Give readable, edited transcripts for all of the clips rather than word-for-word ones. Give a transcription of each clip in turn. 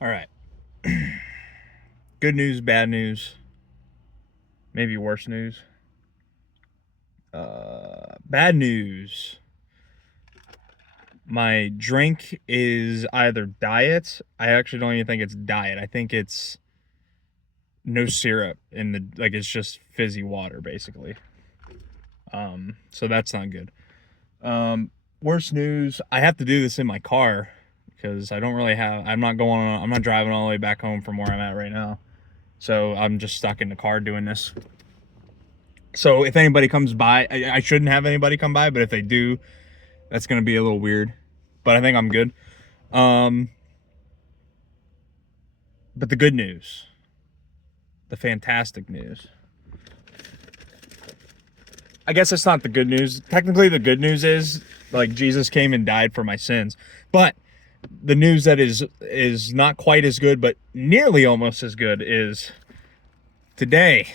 All right. Good news, bad news, maybe worse news. Bad news. My drink is either diet. I actually don't even think it's diet. I think it's no syrup in the like it's just fizzy water basically. So that's not good. Worst news. I have to do this in my car because I don't really have. I'm not driving all the way back home from where I'm at right now. So I'm just stuck in the car doing this. So if anybody comes by, I shouldn't have anybody come by, but if they do, that's gonna be a little weird. But I think I'm good. Um, but the good news, the fantastic news. I guess it's not the good news. Technically, the good news is like Jesus came and died for my sins. But the news that is not quite as good, but nearly almost as good is today.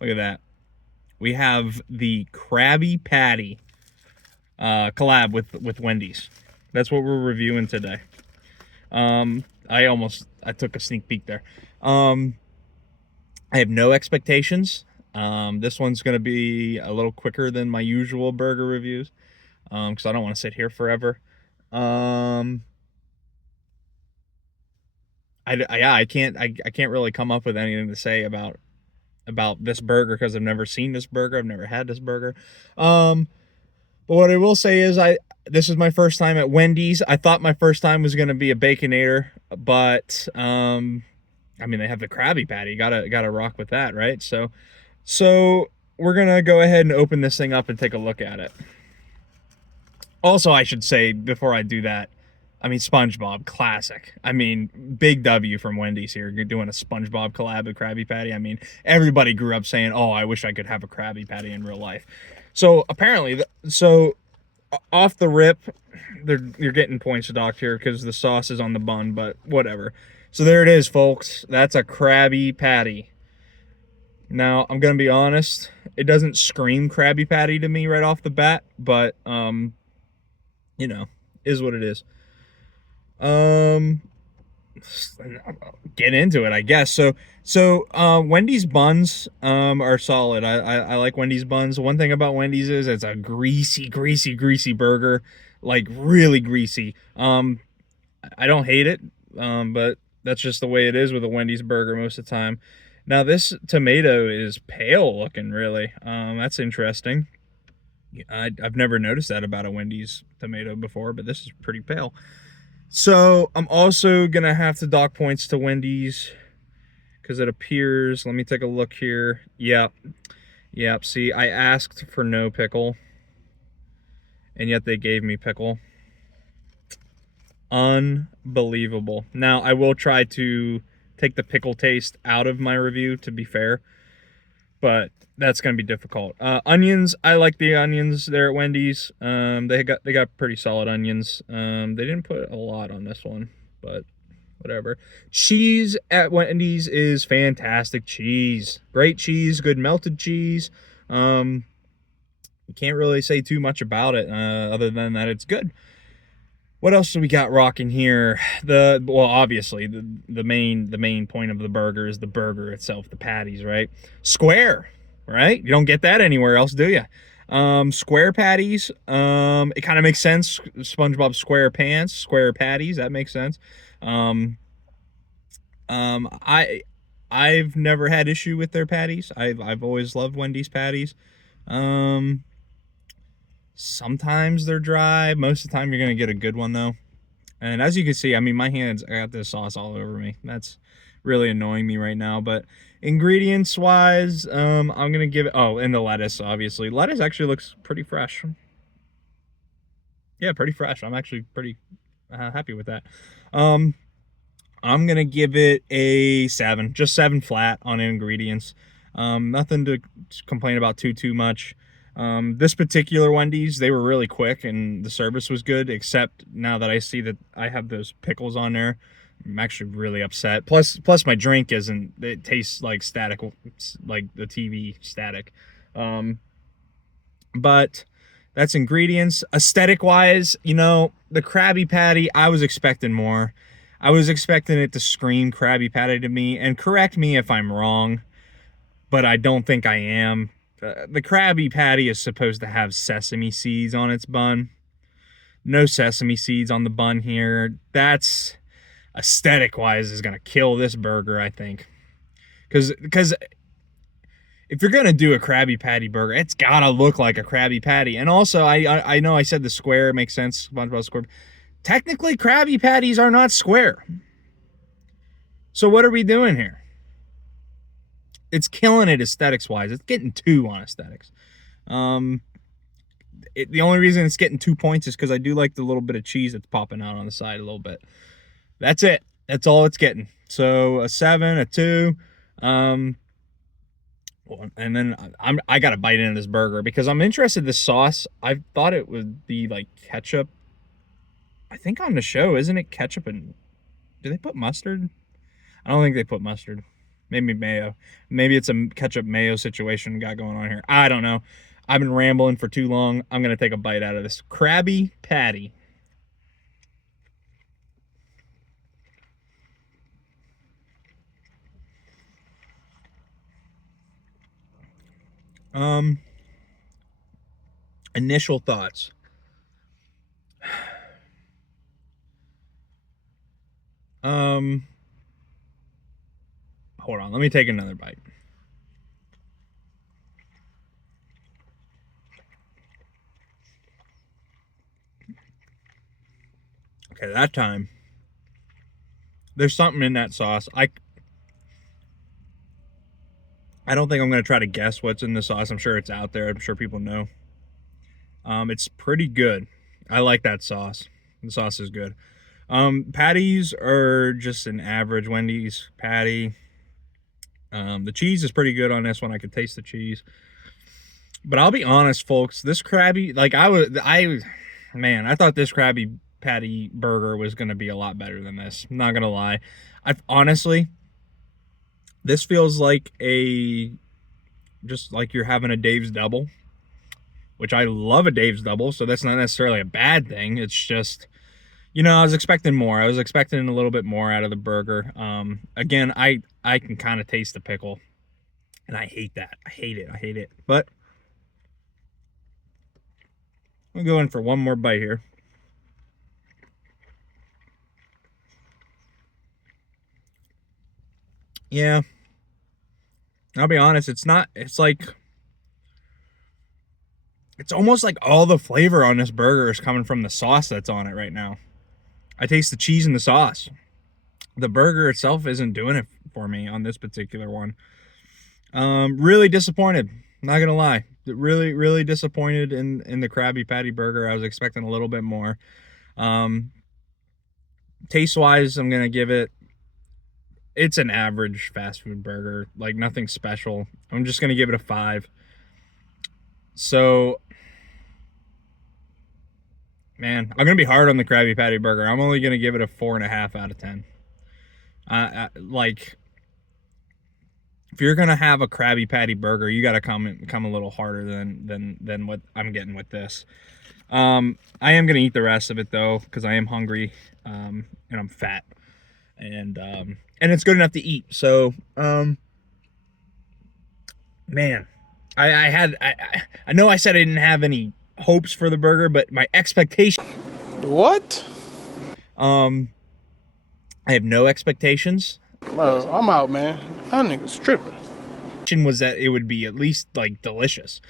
Look at that. We have the Krabby Patty collab with Wendy's. That's what we're reviewing today. I took a sneak peek there. I have no expectations. This one's gonna be a little quicker than my usual burger reviews, because I don't want to sit here forever. I can't really come up with anything to say about this burger because I've never seen this burger. I've never had this burger. But what I will say is this is my first time at Wendy's. I thought my first time was gonna be a Baconator, but I mean they have the Krabby Patty. Gotta rock with that, right? So we're gonna go ahead and open this thing up and take a look at it. Also, I should say before I do that, I mean SpongeBob, classic. I mean, big W from Wendy's here. You're doing a SpongeBob collab with Krabby Patty. I mean, everybody grew up saying, "Oh, I wish I could have a Krabby Patty in real life." So apparently, off the rip, you're getting points docked here because the sauce is on the bun, but whatever. So there it is, folks. That's a Krabby Patty. Now, I'm gonna be honest, it doesn't scream Krabby Patty to me right off the bat, but you know, is what it is. Um get into it, I guess. So Wendy's buns are solid. I like Wendy's buns. One thing about Wendy's is it's a greasy burger, like really greasy. I don't hate it, but that's just the way it is with a Wendy's burger most of the time. Now this tomato is pale looking, really. That's interesting. I've never noticed that about a Wendy's tomato before, but this is pretty pale. So I'm also gonna have to dock points to Wendy's because it appears. Let me take a look here. Yep. See, I asked for no pickle, and yet they gave me pickle. Unbelievable. Now I will try to take the pickle taste out of my review, to be fair, but that's gonna be difficult. Onions, I like the onions there at Wendy's. They got pretty solid onions. They didn't put a lot on this one, but whatever. Cheese at Wendy's is fantastic. Cheese, great cheese, good melted cheese. You can't really say too much about it, other than that it's good. What else do we got rocking here? Obviously the main point of the burger is the burger itself, the patties, right? Square, right? You don't get that anywhere else, do you? Square patties. It kind of makes sense. SpongeBob SquarePants, square patties. That makes sense. Um, um, I I've never had issue with their patties. I've always loved Wendy's patties. Um, Sometimes they're dry. Most of the time, you're gonna get a good one though. And as you can see, I mean, my hands, I got this sauce all over me. That's really annoying me right now. But ingredients wise, I'm gonna give it. Oh, and the lettuce, obviously. Lettuce actually looks pretty fresh. Yeah, pretty fresh. I'm actually pretty happy with that. Um, I'm gonna give it a 7, just 7 flat on ingredients. Nothing to complain about too much. This particular Wendy's, they were really quick and the service was good, except now that I see that I have those pickles on there, I'm actually really upset. Plus my drink isn't, it tastes like static, like the TV static. But that's ingredients. Aesthetic wise, the Krabby Patty, I was expecting more. I was expecting it to scream Krabby Patty to me, and correct me if I'm wrong, but I don't think I am. The Krabby Patty is supposed to have sesame seeds on its bun. No sesame seeds on the bun here. That's, aesthetic-wise, is going to kill this burger, I think. Because if you're going to do a Krabby Patty burger, it's got to look like a Krabby Patty. And also, I know I said the square makes sense. SpongeBob square. Technically, Krabby Patties are not square. So what are we doing here? It's killing it aesthetics-wise. It's getting 2 on aesthetics. The only reason it's getting 2 points is because I do like the little bit of cheese that's popping out on the side a little bit. That's it. That's all it's getting. So a 7, a 2. And then I got to bite into this burger because I'm interested in this sauce. I thought it would be like ketchup. I think on the show, isn't it ketchup and... Do they put mustard? I don't think they put mustard. Maybe mayo. Maybe it's a ketchup mayo situation we got going on here. I don't know. I've been rambling for too long. I'm going to take a bite out of this Krabby Patty. Initial thoughts. Hold on. Let me take another bite. Okay, that time. There's something in that sauce. I don't think I'm going to try to guess what's in the sauce. I'm sure it's out there. I'm sure people know. It's pretty good. I like that sauce. The sauce is good. Patties are just an average Wendy's patty. The cheese is pretty good on this one. I could taste the cheese. But I'll be honest, folks. This Krabby, like I thought this Krabby Patty burger was going to be a lot better than this. I'm not going to lie. Honestly, this feels like just like you're having a Dave's Double, which I love a Dave's Double, so that's not necessarily a bad thing. It's just, I was expecting more. I was expecting a little bit more out of the burger. Again, I can kind of taste the pickle, and I hate that. I hate it. But I'm going for one more bite here. Yeah. I'll be honest, it's almost like all the flavor on this burger is coming from the sauce that's on it right now. I taste the cheese in the sauce. The burger itself isn't doing it for me on this particular one. Really disappointed. Not gonna lie. Really, really disappointed in the Krabby Patty burger. I was expecting a little bit more. Taste-wise, I'm gonna give it... It's an average fast food burger. Like, nothing special. I'm just gonna give it a 5. So... Man, I'm going to be hard on the Krabby Patty burger. I'm only going to give it a 4.5 out of 10. Like, if you're going to have a Krabby Patty burger, you got to come a little harder than what I'm getting with this. I am going to eat the rest of it, though, because I am hungry, and I'm fat. And it's good enough to eat. So, man, I know I said I didn't have any hopes for the burger, but my expectation... What? I have no expectations. Well, I'm out, man. That nigga's tripping. Was that it would be at least like delicious,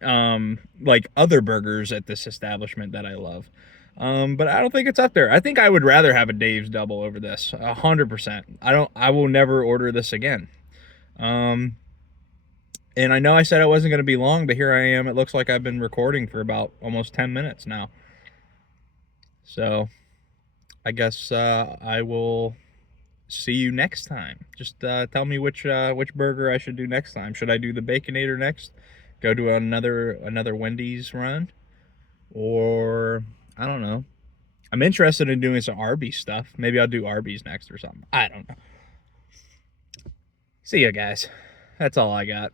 like other burgers at this establishment that I love. But I don't think it's up there. I think I would rather have a Dave's Double over this, 100%. I will never order this again. And I know I said it wasn't going to be long, but here I am. It looks like I've been recording for about almost 10 minutes now. So I guess I will see you next time. Just tell me which burger I should do next time. Should I do the Baconator next? Go to another Wendy's run? Or, I don't know. I'm interested in doing some Arby's stuff. Maybe I'll do Arby's next or something. I don't know. See ya, guys. That's all I got.